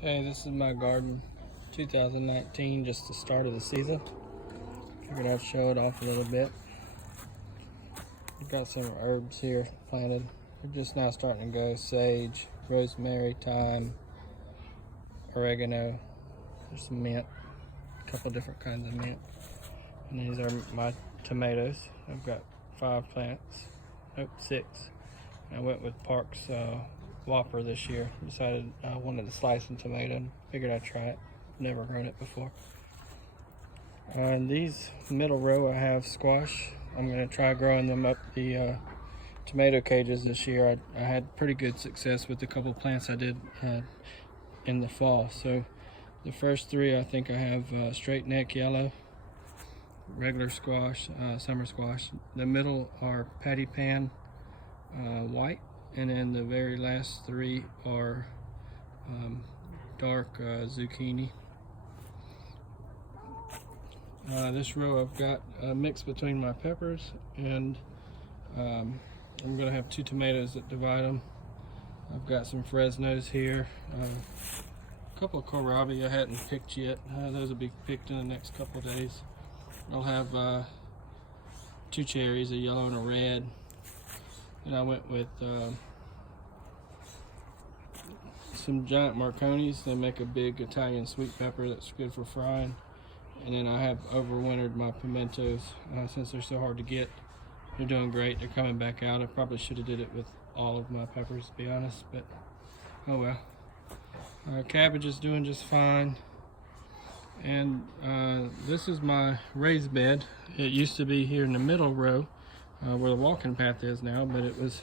Hey, this is my garden, 2019, just the start of the season. Figured I'd show it off a little bit. I've got some herbs here planted. They're just now starting to go. Sage, rosemary, thyme, oregano. There's some mint, a couple different kinds of mint. And these are my tomatoes. I've got 5 plants, nope, 6. I went with Park's Whopper this year. Decided I wanted to slice some tomato and figured I'd try it. Never grown it before. In these middle row I have squash. I'm going to try growing them up the tomato cages this year. I had pretty good success with a couple plants I did in the fall. So the first 3 I think I have straight neck yellow, regular squash, summer squash. The middle are patty pan white, and then the very last 3 are dark zucchini. This row I've got a mix between my peppers, and I'm going to have 2 tomatoes that divide them. I've got some Fresnos here, a couple of kohlrabi I hadn't picked yet. Those will be picked in the next couple of days. I'll have 2 cherries, a yellow and a red. And I went with some giant Marconis. They make a big Italian sweet pepper that's good for frying. And then I have overwintered my pimentos since they're so hard to get. They're doing great. They're coming back out. I probably should have did it with all of my peppers, to be honest, but oh well. Cabbage is doing just fine. And this is my raised bed. It used to be here in the middle row where the walking path is now, but it was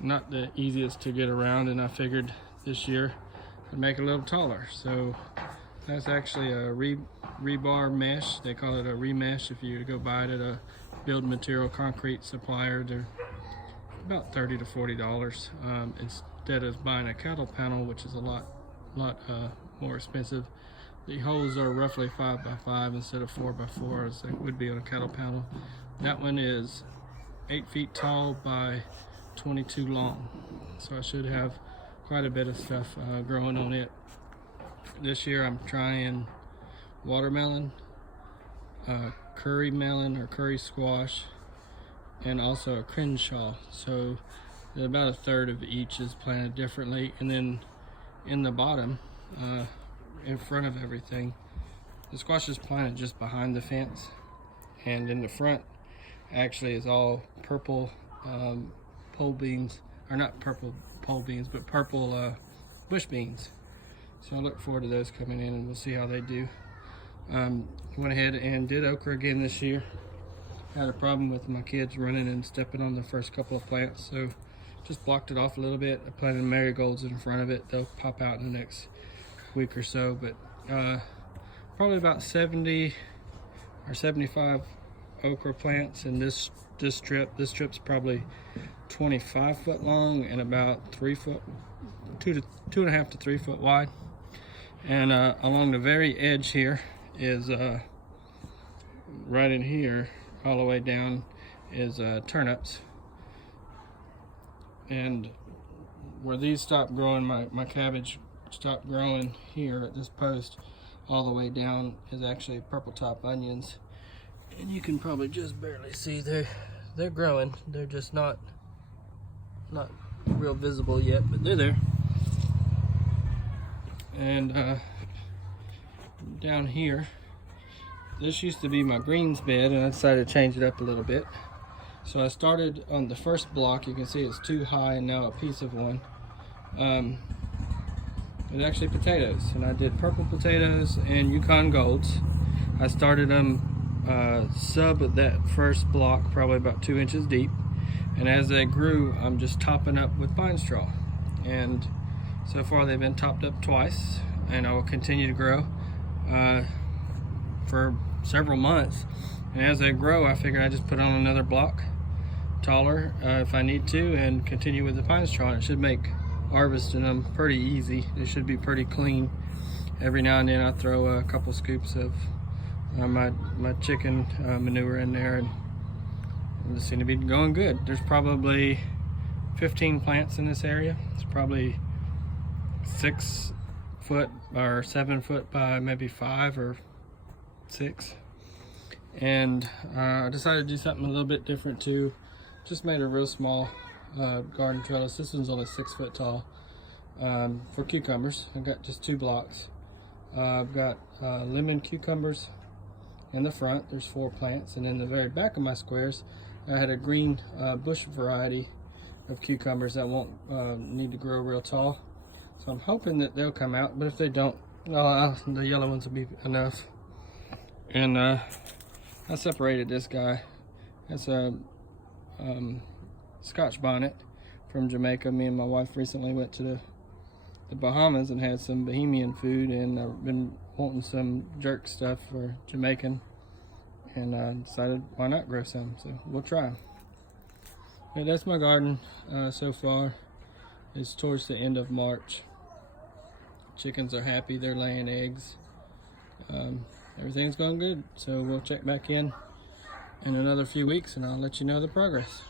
not the easiest to get around, and I figured this year I'd make it a little taller. So that's actually a rebar mesh. They call it a remesh if you go buy it at a building material concrete supplier. They're about $30 to $40 instead of buying a cattle panel, which is a lot more expensive. The holes are roughly 5 by 5 instead of 4 by 4 as they would be on a cattle panel. That one is 8 feet tall by 22 long, so I should have quite a bit of stuff growing on it. This year I'm trying watermelon, curry melon or curry squash, and also a Crenshaw. So about a third of each is planted differently. And then in the bottom, in front of everything, the squash is planted just behind the fence, and in the front actually is all purple pole beans, or not purple pole beans, but purple bush beans. So I look forward to those coming in, and we'll see how they do. Went ahead and did okra again this year. Had a problem with my kids running and stepping on the first couple of plants, so just blocked it off a little bit. I planted marigolds in front of it. They'll pop out in the next week or so, but probably about 70 or 75 okra plants in this strip. This strip's probably 25 foot long and about 2 and a half to 3 foot wide. And along the very edge here is right in here all the way down is turnips. And where these stop growing, my cabbage stopped growing here at this post, all the way down is actually purple top onions. And you can probably just barely see they're growing. They're just not real visible yet, but they're there. And down here, this used to be my greens bed, and I decided to change it up a little bit. So I started on the first block. You can see it's too high, and now a piece of one. It's actually potatoes, and I did purple potatoes and Yukon Golds. I started them sub that first block, probably about 2 inches deep, and as they grew, I'm just topping up with pine straw. And so far they've been topped up twice, and I will continue to grow for several months. And as they grow, I figured I'd just put on another block taller if I need to, and continue with the pine straw. It should make harvesting them pretty easy. They should be pretty clean. Every now and then I throw a couple scoops of my chicken manure in there, and they seem to be going good. There's probably 15 plants in this area. It's probably 6 foot or 7 foot by maybe 5 or 6. And I decided to do something a little bit different too. Just made a real small garden trellis. This one's only 6 foot tall, for cucumbers. I've got just 2 blocks. I've got lemon cucumbers in the front. There's 4 plants, and in the very back of my squares I had a green bush variety of cucumbers that won't need to grow real tall. So I'm hoping that they'll come out, but if they don't, the yellow ones will be enough. And I separated this guy. That's a Scotch bonnet from Jamaica. Me and my wife recently went to the Bahamas and had some Bahamian food, and I've been wanting some jerk stuff for Jamaican, and I decided why not grow some, so we'll try. Yeah, that's my garden so far. It's towards the end of March. Chickens are happy, they're laying eggs. Everything's going good, so we'll check back in another few weeks and I'll let you know the progress.